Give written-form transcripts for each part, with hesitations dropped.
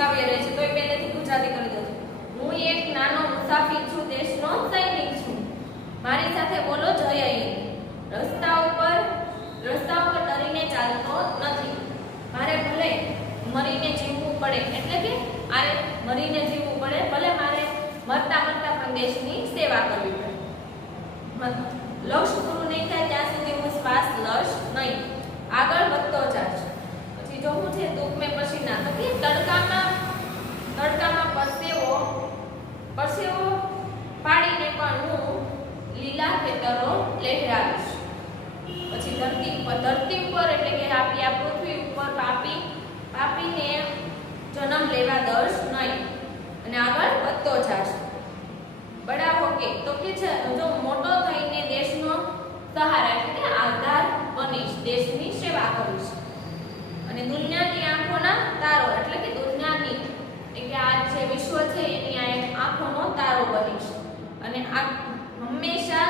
કાવ્ય રહે છે તો એ પહેલેથી ગુજરાતી કરી દઉં છું. હું એક નાનો મુસાફિર છું, દેશનો સૈનિક છું. મારી સાથે બોલો જય હિન્દ. રસ્તા ઉપર ડરીને ચાલતો નથી. મારે ભલે મરીને જીવવું પડે, એટલે કે આરે મરીને જીવવું પડે, ભલે મારે મરતા પણ દેશની સેવા કરવી પડે. લક્ષ્ય પૂરું નહીં થાય ત્યાં સુધી હું શ્વાસ લઈશ નહીં. આગળ વધતો જાશ. પછી જો હું છે ધૂપ મેં પસીના, તો કે તડકામાં પરસેવો પાડીને પણ હું લીલા ખેતરો લહેરાવીશ. પછી ધરતી ઉપર એટલે કે આપી આ પૃથ્વી ઉપર પાપીને જન્મ લેવા દઈશ નહીં. અને આગળ વધતો જાશ. બડા હોકે તો કે છે જો મોટો થઈને દેશનો સહારા એટલે કે આધાર બનીશ, દેશની સેવા કરીશ. અને દુનિયાની આંખોના તારો એટલે કે દુનિયાની એટલે આ જે વિશ્વ છે એની આ એક આંખોનો તારો બનીશ. અને આ હંમેશા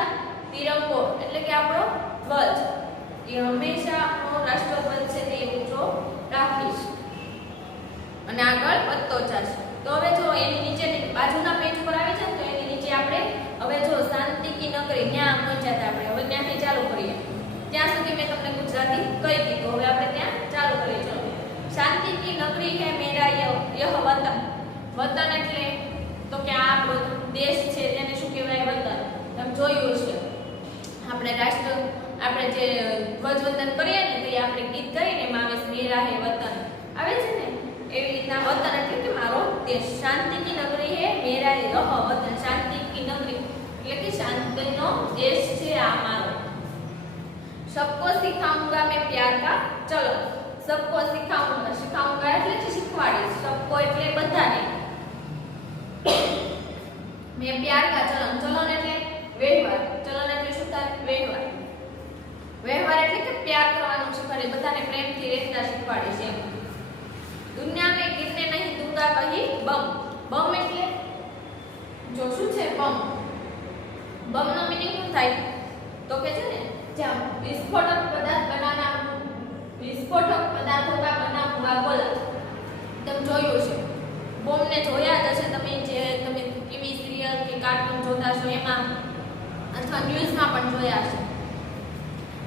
તિરંગો એટલે કે આપણો ધ્વજ એ હંમેશા આપણો રાષ્ટ્રધ્વજ છે તે ઊંચો રાખીશ. અને આગળ વધતો જાશ. તો હવે જો એની નીચેની બાજુના પેજ પર આવે છે તો એની નીચે આપણે હવે જો શાંતિ કી નગરી ત્યાં પહોંચ્યા હતા આપણે. હવે ત્યાંથી ચાલુ કરીએ. ત્યાં સુધી મેં તમને ગુજરાતી કહી દીધું, હવે આપણે ત્યાં ચાલુ કરીએ. ચલો. શાંતિ કી નગરી હે મેરા યહ વતન. વતન એટલે તો કે આ આપણો દેશ છે તેને શું કહેવાય? વતન. તમે જોયું છે આપણે આપણે જે ધ્વજવંદન કરીએ ને તો એ આપણે ગીત ગાઈને એમાં આવે મેરા હે વતન આવે છે ને, એવી રીતના વતન એટલે કે મારો દેશ. શાંતિ કી નગરી હે મેરા યહ વતન. શાંતિ કી નગરી એટલે કે શાંતિનો દેશ છે આ મારો. सबको सिखाऊंगा मैं प्यार का चलो. सबको सिखाऊंगा એટલે કે શીખવાડીશ. सबको એટલે બધાને. मैं प्यार का चलन એટલે વ્યવહાર. ચલન એટલે શું થાય? વ્યવહાર. વ્યવહાર એટલે કે પ્યાર કરવાનું શીખવાડે, બધાને પ્રેમથી રહેતા શીખવાડીશ એમ. दुनिया में गिरने नहीं दूंगा कहीं बम. बम એટલે જો શું છે? બમ. બમ નો મીનિંગ શું થાય? તો કે છે ને જ્યાં વિસ્ફોટક પદાર્થો का बना हुआ गोला. તમે જોયું છે બોમ્બ ને જોયા જ હશે તમે, જે તમે ટીવી સિરિયલ કે કાર્ટૂન જોતા છો એમાં અથવા ન્યૂઝમાં પણ જોયા હશે.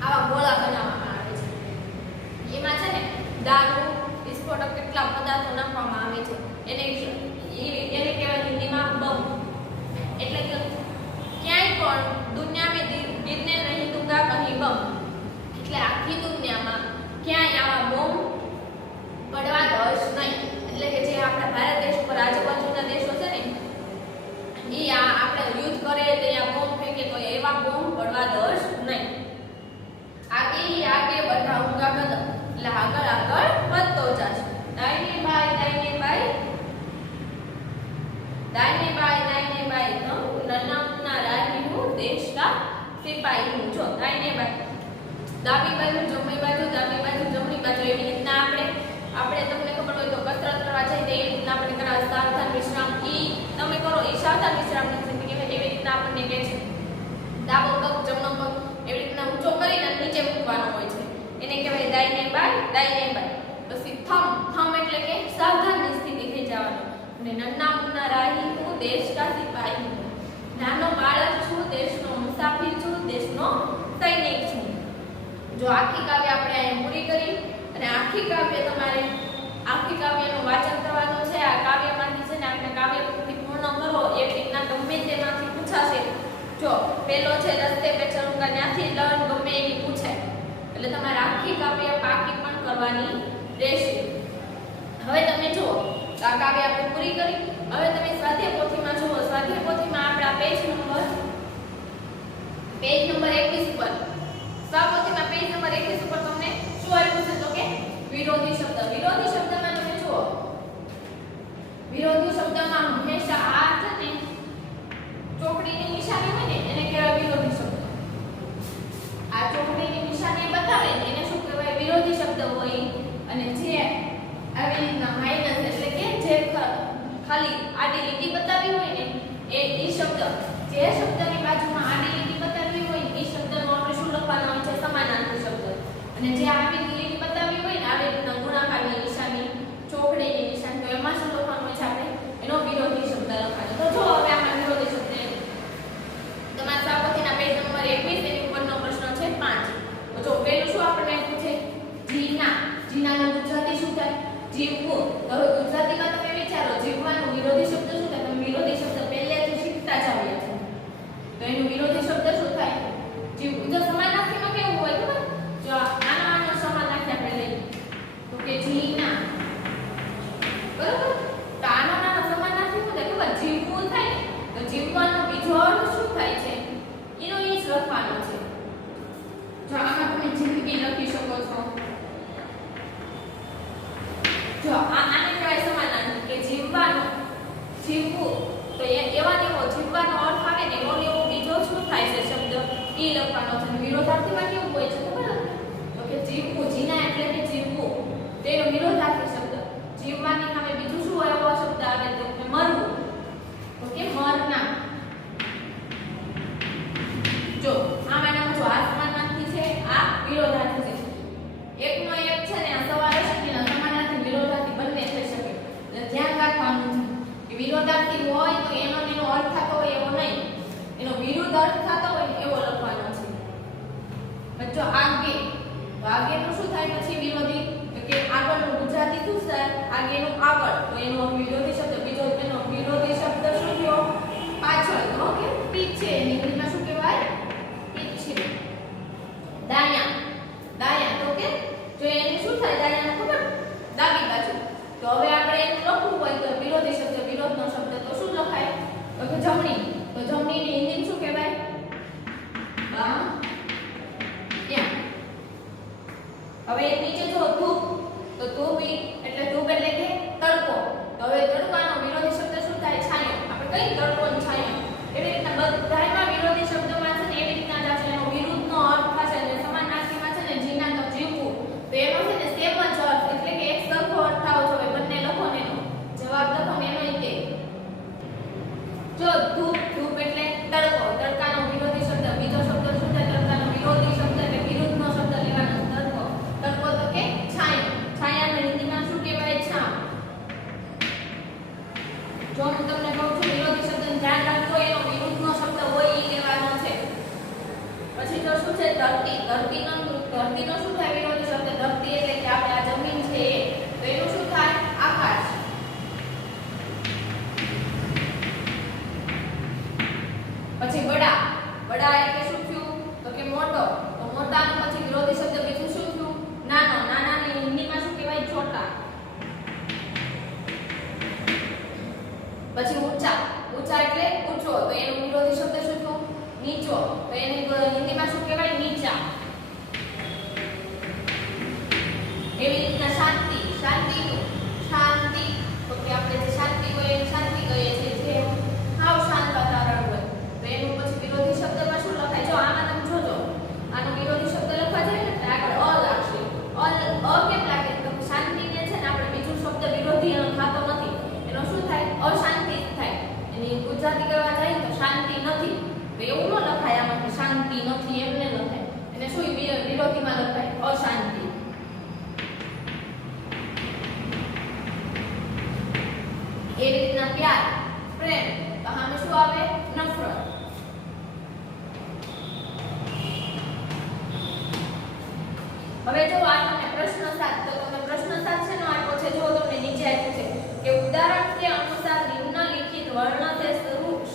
આવા ગોળા બનાવવામાં આવે છે. એમાં છે ને દારૂ, વિસ્ફોટક કેટલા પદાર્થો નાખવામાં આવે છે. એને કહેવાય હિન્દીમાં બમ. એટલે કે ક્યાંય પણ દુનિયા મેં गिरने नहीं दूंगा कहीं बम એટલે આખી દુનિયામાં ક્યાંય આવા બોમ્બ પડવા દઈશ નહીં. એટલે કે જે આપણા ભારત દેશ પર આજુબાજુના દેશો છે ને એ આપણે યુદ્ધ કરે ત્યાં બોમ્બ ફેંકે તો એવા બોમ્બ પડવા દઈશ નહીં. આગે बढ़ाऊंगा कदम એટલે આગળ વધતો જાશ. દાहिने बाएं हम नन्ना राही हूँ देश का सिपाही हूँ. જો દાहिने बाएं ડાબી બાજુ જમણી બાજુ જમણી બાજુ એવી રીતના આપણે તમને ખબર હોય તો કસરત કરવા જાય તો એ રીતના આપણે કરાવે. સાવધાન વિશ્રામ ઈ તમે કરો એ સાવધાન વિશ્રામ નથી કહેવાય. એવી રીતના આપણને કહે છે ડાબો પગ જમણો પગ એવી રીતના ઊંચો કરીને નીચે મૂકવાનો હોય છે. એને કહેવાય દાहिने बाएं. પછી થમ એટલે કે સાવધાનની સ્થિતિ થઈ જવાનું. અને નન્ના મુન્ના રાહી હું દેશ કા સિપાહી હું. નાનો બાળક છું, દેશનો મુસાફિર છું, દેશનો સૈનિક છું. જો આખી કાવ્ય આપણે અહીંયા પૂરી કરી અને આખી કાવ્યનું વાંચન કરવાનું છે. આ કાવ્યમાંથી છે ને આપણે કાવ્ય પૂર્ણ કરો એ રીતના ગમે તેમાંથી પૂછાશે. જો પેલો છે રસ્તે પે ચલુંગા ત્યાંથી લર્ન ગમે એની પૂછાય એટલે તમારે આખી કાવ્ય પાકી પણ કરવાની રહેશે. હવે તમે જુઓ આ કાવ્ય આપણે પૂરી કરી. હવે તમે સ્વાધ્યાય પોથીમાં જુઓ. સ્વાધ્યાય પોથીમાં આપણા પેજ નંબર 21 પર સ્વાપોથીમાં પેજ નંબર 21 ઉપર તમને શું આપ્યું છે? તો કે વિરોધી શબ્દ. વિરોધી શબ્દમાં તમે જુઓ વિરોધી શબ્દમાં હંમેશા આ છે ને ચોકડીની નિશાની હોય ને એને કહેવાય વિરોધી શબ્દ. આ ચોકડીની નિશાની બતાવે એને શું કહેવાય? વિરોધી શબ્દ હોય. અને જે આવી રીતના માઈનસ એટલે કે જે ખાલી આડી લીટી બતાવી હોય ને એ શબ્દ, જે શબ્દની બાજુમાં આડી લીટી બતાવી હોય એ શબ્દનો આપણે શું લખવાનો હોય છે? સમાનાર્થી શબ્દ. અને જે આવી લીટી બતાવી હોય ને આવી રીતના ગુણાકારની નિશાની, ચોકડીની નિશાની તો એમાં શું તો હવે ગુજરાતીમાં તમે વિચારો જીવવાનો વિરોધી શબ્દ શું થાય? તમે વિરોધી શબ્દ પહેલેથી શીખતા જ આવ્યા છો. તો એનું વિરોધી શબ્દ શું થાય? જીવવું. જો સમાનાર્થીમાં કેવું હોય ખબર? જો આનો સમાનાર્થી આપણે લઈએ તો કે જીના. બરોબર? તો આનો સમાનાર્થી શું થાય ખબર? જીવવું થાય. તો જીવવાનો બીજો અર્થ શું થાય છે? એનો એ જ લખવાનો છે. જો આમાં તમે જિંદગી લખી શકો છો. જો આને કહેવાય સમાનાર્થી કે જીવવાનો, જીવવું. તો એવા એવો જીવવાનો અર્થ આવે ને એવો બીજો શું થાય છે શબ્દ એ લખવાનો છે. વિરોધાર્થીમાં કેવું હોય છે ખબર? તો કે જીવવું. જીના એટલે કે જીવવું. તેનો વિરોધાર્થી શબ્દ. જીવવાની સામે બીજું શું એવો શબ્દ આવે તો કે મરવું. તો કે મરના. જો આમાં જો આ સમાનાર્થી છે, આ વિરોધાર્થી છે. એકનો એક છે ને આ સવાલ હશે કે સમાનાર્થી વિરોધાર્થી બંને થઈ શકે. એટલે ધ્યાન રાખવાનું છે કે વિરોધાર્થી હોય તો એનો અર્થ થતો હોય એવો નહીં, એનો વિરુદ્ધ અર્થ થતો હોય એવો લખવાનો છે. બચ્ચો આગે, તો આગેનું શું થાય પછી વિરોધી? તો કે આગળનું ગુજરાતી શું થાય? આગેનું આગળ. તો એનો વિરોધી શબ્દ બીજો, એનો વિરોધી શબ્દ શું થયો? પાછળ. તો કે પીછે. ઇંગ્લિશમાં શું કહેવાય? પીછે. દાયા. દાયા તો કે જો એનું શું થાય? દાયાનું ખબર? ડાબી બાજુ. તો હવે આપણે એનું લખવું હોય તો વિરોધી શબ્દ, વિરોધનો શબ્દ તો શું લખાય? તો કે જમણી. તો જમણીની હિન્દીમાં શું કહેવાય? બાયા. હવે નીચે જો ધૂપ, તો ધૂપ એટલે ધૂપ એટલે કે તડકો. તો હવે તડકાનો વિરોધી શબ્દ શું થાય? છાયો. આપણે કઈ તડકો ને છાયો. એવી રીતના બધામાં વિરોધી શબ્દમાં છે ને એવી રીતના જ છે એનો વિરુદ્ધનો અર્થ થશે. અને સમાનાર્થીમાં છે ને જીના તો જીવવું. તો એનો છે ને સેમ જ અર્થ એટલે કે એક સરખો અર્થ થવો જોઈએ. બંને લખો ને એનો જવાબ લખો ને એનો તે. જો ધૂપ, ધૂપ એટલે તડકો. તડકાનો વિરોધી શબ્દ બીજો શબ્દ શું થાય? તડકાનો વિરોધી શબ્દ એટલે વિરુદ્ધનો શબ્દ લેવાનો. તડકો. તડકો તો કે છાયો. છાયાને હિન્દીમાં શું કહેવાય? છાંવ. જો હું તમને કહું છું વિરોધી શબ્દને ધ્યાન રાખજો, એનો વિરુદ્ધનો શબ્દ હોય એ લેવાનો છે. પછી તો શું છે? ધરતી. ધરતીનો શું થાય વિરોધી શબ્દ? ધરતી એટલે કે આપણે આ જમીન છે એ. તો એનું શું થાય? આકાશ. પછી બડા. બડા એટલે શું થયું? તો કે મોટો. તો મોટાનો પછી વિરોધી શબ્દ બીજું શું થયું? નાનો. નાનાને હિન્દીમાં શું કહેવાય? છોટા. પછી ઊંચા. ઊંચા એટલે ઊંચો. તો એનો વિરોધી શબ્દ શું થયો? નીચો. તો એને હિન્દીમાં શું કહેવાય? નીચા. એવી રીતના શાંતિ. શાંતિનું શાંતિ. તો કે આપણે જે શાંતિ હોય એને શાંતિ કહીએ છીએ, જે સાવ શાંત વાતાવરણ હોય. તો એનું પછી વિરોધી શબ્દમાં શું લખાય? જો આમાં તમે જોજો, આનો વિરોધી શબ્દ લખવા જાય ને આગળ અ લાગશે. અ કેમ લાગે? તો શાંતિને છે ને આપણે બીજું શબ્દ વિરોધી થતો નથી. એનો શું થાય? અશાંતિ થાય. એની ગુજરાતી કહેવા જાય તો શાંતિ નથી. તો એવું ન લખાય આમાં કે શાંતિ નથી એમને લખાય. એને શું વિરોધીમાં લખાય? અશાંતિ. એવી રીતના પ્યાર, પ્રેમ. તો આમાં શું આવે? નફરત. હવે જો આ તમને પ્રશ્ન 7, તો તમને પ્રશ્ન 7 છે નો આપ્યો છે. જો તમને નીચે આપ્યું છે કે उदाहरण के अनुसार निम्नलिखित वर्ण से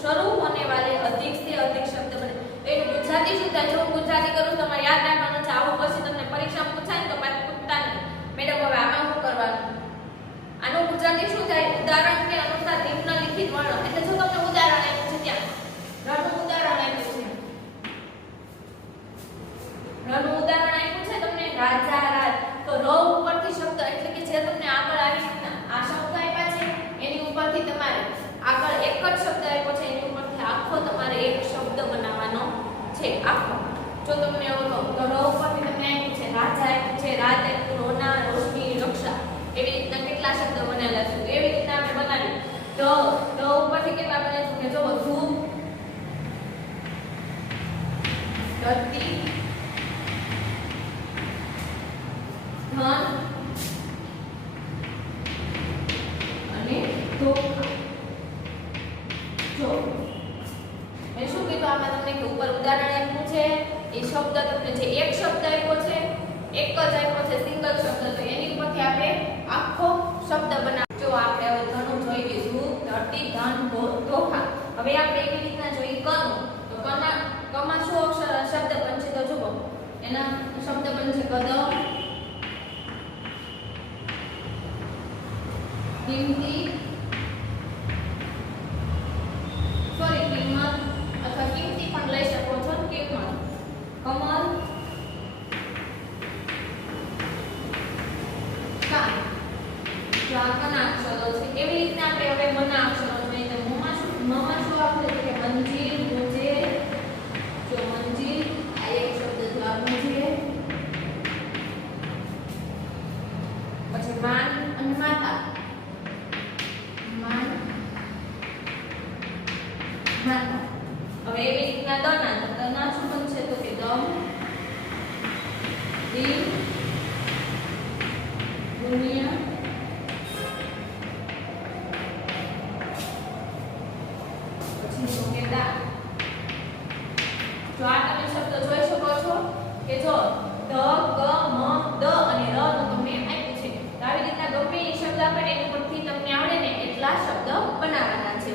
शुरू होने वाले अधिक से अधिक शब्द बने. तो ये गुजराती શું થાય? જો ગુજરાતી કરું તમારે યાદ રાખવાનું છે. આવું પછી તમને પરીક્ષામાં પૂછાય ને તો પાછું પૂછતા નહીં. મેડમ હવે આમાં શું કરવાનું? આનું ગુજરાતી શું થાય? ઉદાહરણ કે અનુસાર નિમ્નલિખિત વર્ણ. એટલે જો તમને ઉદાહરણ આપ્યું છે ત્યાં રનું ઉદાહરણ આપ્યું છે. રનું ઉદાહરણ આપ્યું છે તમને રાજા, રાજ. તો ર ઉપરથી શબ્દ એટલે કે જે તમને આગળ આવી રીતના આ શબ્દ આપ્યા છે એની ઉપરથી તમારે આગળ એક જ શબ્દ આપ્યો છે એની ઉપરથી આખો તમારે એક શબ્દ બનાવવાનો છે. આખો જો તમને ઓલો તો ર ઉપરથી તમને આપ્યું છે રાજા આપ્યું છે, રાત આપ્યું, રોના, રોશની, રક્ષા. એવી રીતના કેટલા શબ્દ બનેલા છે એવી રીતના આપણે બનાવી. તો ઉપરથી કેટલા બને છે કે જો ધૂપ, ધરતી, ધન અને ધોખા. જો મેં શું કીધું આમાં તમને કે ઉપર ઉદાહરણ આપ્યું છે. એ શબ્દ તમને જે એક શબ્દ આપ્યો છે, એક જ આપ્યો છે, સિંગલ શબ્દ, તો એની ઉપરથી આપણે આખો શબ્દ બનાવ. જો આપણે હવે ઘણું જોઈ લીધું ધરતી ધન ધોખા. હવે આપણે એવી રીતના જોઈ કનું. તો કમાં શું અક્ષર શબ્દ બનશે તો જુઓ એના શબ્દ બનશે કદમ, કિંમતી, કિંમત અથવા કિંમતી પણ લઈ શકો છો. કિંમત, કમલ, કા. જો આ કના અક્ષરો છે. એવી રીતના આપણે હવે મના અક્ષરો જોઈએ તો મમાં શું આવશે કે મંજિલ, મુજે. જો મંજિલ આ એક શબ્દ દ્વારા મુજે. પછી માન અને માતા. માન, માતા. હવે એવી રીતના દના શું બનશે તો કે દમ, દિલ, દુનિયા, પછી તો કે દા. જો આ તમે શબ્દ જોઈ શકો છો કે જો ધ, ક, મ, દ અને ર નું તમને આપ્યું છે. તો આવી રીતના ગમે એ શબ્દ આપણે એની પરથી તમને આવડે ને એટલા શબ્દ બનાવવાના છે.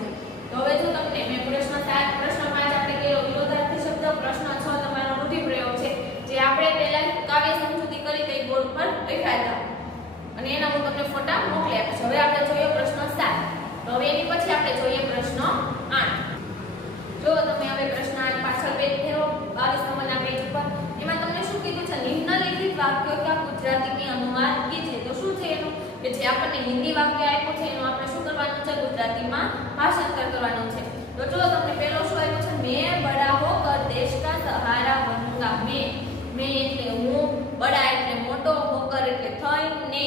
તો હવે જો તમને મેં પ્રશ્ન 7 પ્રશ્ન 5 આપણે કર્યો વિરોધાર્થી શબ્દ, પ્રશ્ન 6 તમારો રૂઢિપ્રયોગ છે જે આપણે પહેલા કાવ્ય સમજૂતી કરી તે બોર્ડ પર લખ્યા હતા અને એના હું તમને ફોટા મોકલી આપીશ. હવે આપણે જોઈએ પ્રશ્ન 7. તો હવે એની પછી આપણે જોઈએ પ્રશ્ન 8. જો તમે હવે પ્રશ્ન 8 પાછળ પેજ ફેરવો 22 નંબરના પેજ ઉપર. એમાં તમને શું કીધું છે નિમ્નલિખિત વાક્યો का गुजराती में अनुवाद कीजिए. तो શું છે એનું કે જે આપણને હિન્દી વાક્ય આપ્યું છે એનું આપણે શું કરવાનું છે ગુજરાતીમાં ભાષાંતર કરવાનું છે. તો જો તમને પહેલો શું આપ્યો છે मैं बड़ा होकर देश का सहारा बनूंगा. मैं એટલે હું, બડા એટલે મોટો, હોકર એટલે થઈને,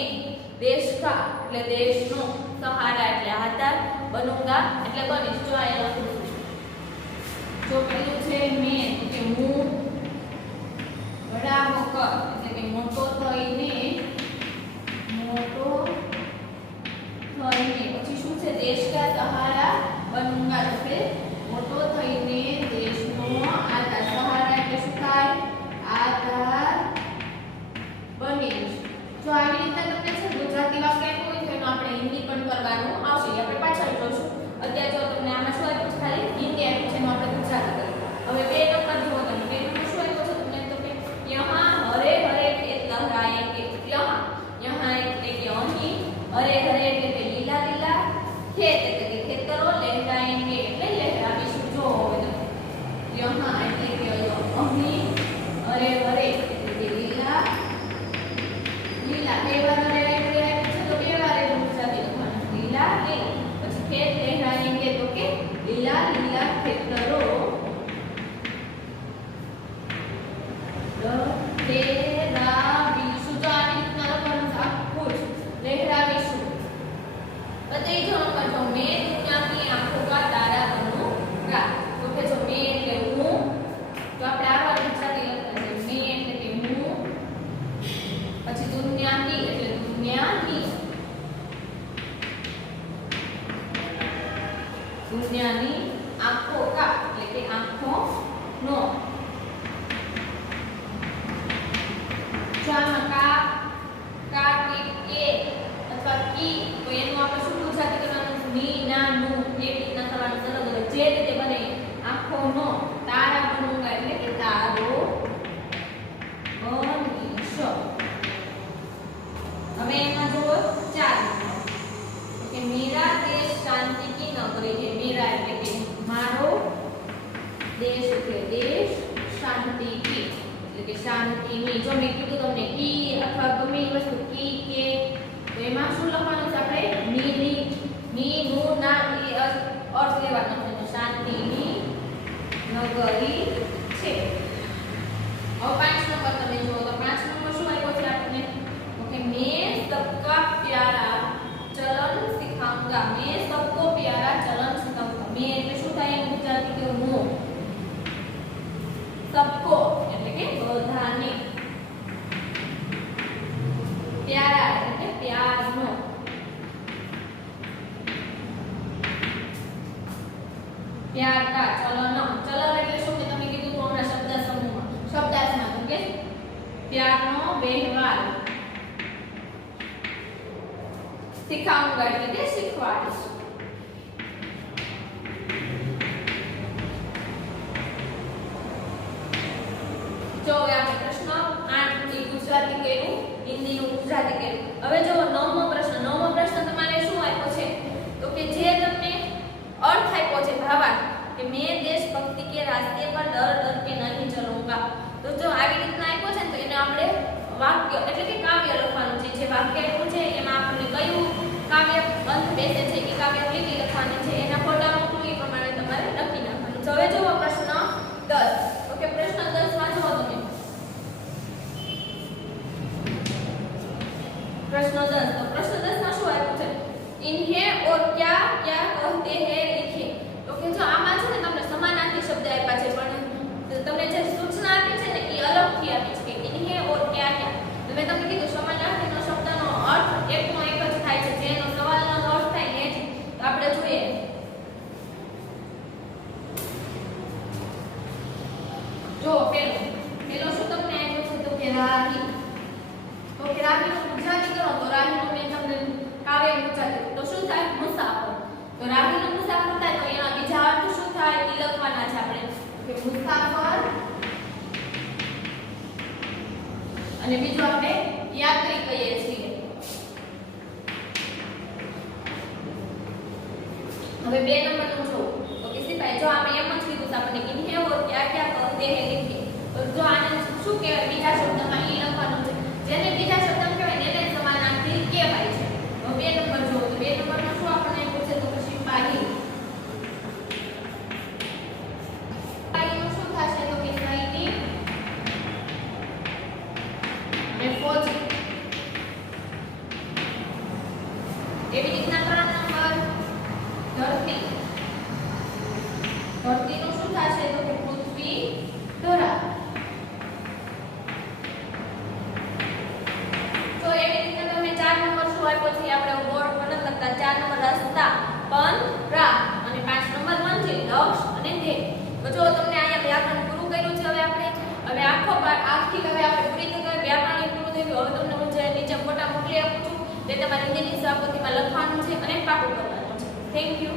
દેશ કા એટલે દેશનો, સહારા એટલે આધાર, બનૂંગા એટલે બનીશ. જો આ લખું છું. જો પેલું છે मैं કે હું, બડા હોકર એટલે કે મોટો થઈને, પછી શું છે દેશ કા સહારા બનૂંગા એટલે મોટો થઈને દેશનો આધાર, સહારા એટલે શું થાય આધાર બનીશ. જો આવી રીતના તમને છે ગુજરાતી વાક્ય આપ્યું હોય તો એનું આપણે હિન્દી પણ કરવાનું આવશે. આપણે પાછળ જોશું. અત્યારે જો તમને આમાં શું આપ્યું છે ખાલી હિન્દી આપ્યું છે એનું આપણે ગુજરાતી કરીએ. હવે 2 નંબર જુઓ તમે. 2 નંબર શું આપ્યું છે તમને તો કે યહાં હરે હરે ખેત લહરાએંગે. યહાં એટલે કે અહીં, હરે હરે એટલે કે લીલા લીલા, ખેત એટલે કે ખેતરો, લહેરાએંગે એટલે લહેરાવીશું. જો હવે તમે યહાં એટલે કે અહીં, હરે હરે એટલે કે લીલા લીલા. બે વાર હરે એટલે છે તો બે વાર એ ગુજરાતી લખવાનું લીલા લીલા. પછી ખેત લહેરાએંગે તો કે લીલા લીલા ખેતરો, લહેરાવીશું. જો આવી રીતના લખવાનું છે આખું જ લહેરાવીશું. ત્રીજો નંબર જો मैं दुनिया की आंखों का तारा बनूंगा. તો કે જો मैं એટલે હું, તો આપણે આવા ગુજરાતી લખવાનું છે मैं એટલે કે હું, પછી દુનિયા की એટલે દુનિયાની, દુનિયાની, આંખો કા એટલે કે આંખોનો. જામાં કા કે અથવા કી તો એનું આપણે શું ગુજરાતી કરવાનું છે ની ના નું એ રીતના કરવાનું છે. અલગ અલગ જે રીતે બને આંખોનો. તારા બનૂંગા એટલે કે તારો બનીશ. હવે એમાં જુઓ 4 કે मेरा देश शांति की नगरी है. मेरा એટલે કે મારો, દેશ એટલે દેશ, શાંતિ કી એટલે કે શાંતિની. જો મેં કીધું તમને કી અથવા ગમે એ વસ્તુ કી કે તો એમાં શું લખવાનું છે આપણે ની નું ના એ અર્થ લેવાનો છે. તો શાંતિની નગરી છે. હવે 5 નંબર તમે જુઓ તો 5 નંબર શું આવ્યો છે આપણને ઓકે मैं सबका प्यारा चलन सिखाऊंगा. मैं सबको प्यारा चलन सिखाऊंगा. मैं એટલે શું થાય ગુજરાતી કે હું, सबको એટલે કે બધાને, प्यारा એટલે કે પ્યારનો, प्यार का चलन. चलन એટલે શું કે તમે કીધું તો હમણાં શબ્દ સમૂહમાં શબ્દાર્થમાં તો કે પ્યારનો વ્યવહાર. શીખાઉંગા એટલે કે શીખવાડીશ. જો હવે આપણે પ્રશ્ન 8 ની ગુજરાતી કર્યું, હિન્દી નું ગુજરાતી કર્યું. હવે જો નવમો પ્રશ્ન તમારે શું આપ્યો છે તો કે જે તમને अर्थ आप्यो છે भावार्थ કે मैं देशभक्ति के रास्ते पर डर डर के नहीं चलूंगा. तो जो આવી રીતના આપ્યો છે તો એને આપણે વાક્ય એટલે કે કાવ્ય લખવાનું છે. જે વાક્ય આપ્યું છે એમાં આપણે કયું કાવ્ય અંત બેસે છે કે કાવ્ય લીટી લખવાની છે એના ફોટા મોકલું એ પ્રમાણે તમારે લખી નાખવાનું. તો હવે જો પ્રશ્ન 10. ઓકે, પ્રશ્ન 10 માં જુઓ તમે. प्रश्न 10. तो प्रश्न 10 માં શું આપ્યું છે? इन्हें और क्या क्या कहते हैं लिखिए. तो કે જો આમાં છે ને તમને સમાનાર્થી શબ્દ આપ્યા છે પણ તમને જે સૂચના આપી છે ને એ અલગથી આપી છે કે इन्हें और क्या क्या. તો મેં તમને કીધું સમાનાર્થીનો શબ્દનો અર્થ એકનો એક જ થાય છે. જેનો સવાલનો અર્થ થાય ને જ. તો આપણે જોઈએ. જો પેલો શું તમને આપ્યો છે તો કે રાહી. તો કે રાહીનું ગુજરાતી કરો તો રાહીનું મેં તમને કાવ્ય ગુજરાતી તો શું થાય? મુસાફર. તો રાહીનું મુસાફર થાય તો એના બીજા અર્થ શું થાય એ લખવાના છે આપણે કે મુસાફર અને બીજું આપણે યાત્રી કહીએ છીએ. હવે 2 નંબરનું જો તો કે સિપાઈ જો આપણે એમ જ કીધું છે આપણને ઇન્હે ઓર ક્યા ક્યા કહતે હે લિખે. તો જો આને શું કહેવાય બીજા શબ્દમાં ઈ લખવાનું છે. જેને બીજા શબ્દમાં કહેવાય એને સમાનાર્થી કહેવાય છે. તો 2 નંબર જો તો 2 નંબરમાં શું આપણને પૂછે તો કે સિપાહી. સિપાહીનું શું થશે તો કે સૈનિક અને ફૌજી. એવી રીતના 3 નંબર ધરતી. ધરતીનું શું થશે તો કે પૃથ્વી ધરા. તો એવી રીતે તમે 4 નંબર શું આપ્યો છે આપણે બોર્ડ પર લખતા 4 નંબર રસ્તા પણ રાહ અને 5 નંબર મંજિલ લક્ષ્ય અને ધ્યેય. તો જો તમને અહીંયા વ્યાકરણ પૂરું કર્યું છે. હવે આખી હવે આપણે પૂરી થઈ ગઈ. વ્યાકરણ પૂરું થઈ ગયું. હવે તમને હું જે નીચે ફોટા મોકલી આપું છું તે તમારે હિન્દીની સાપોતીમાં લખવાનું છે અને પાકું કરવાનું છે. Thank you.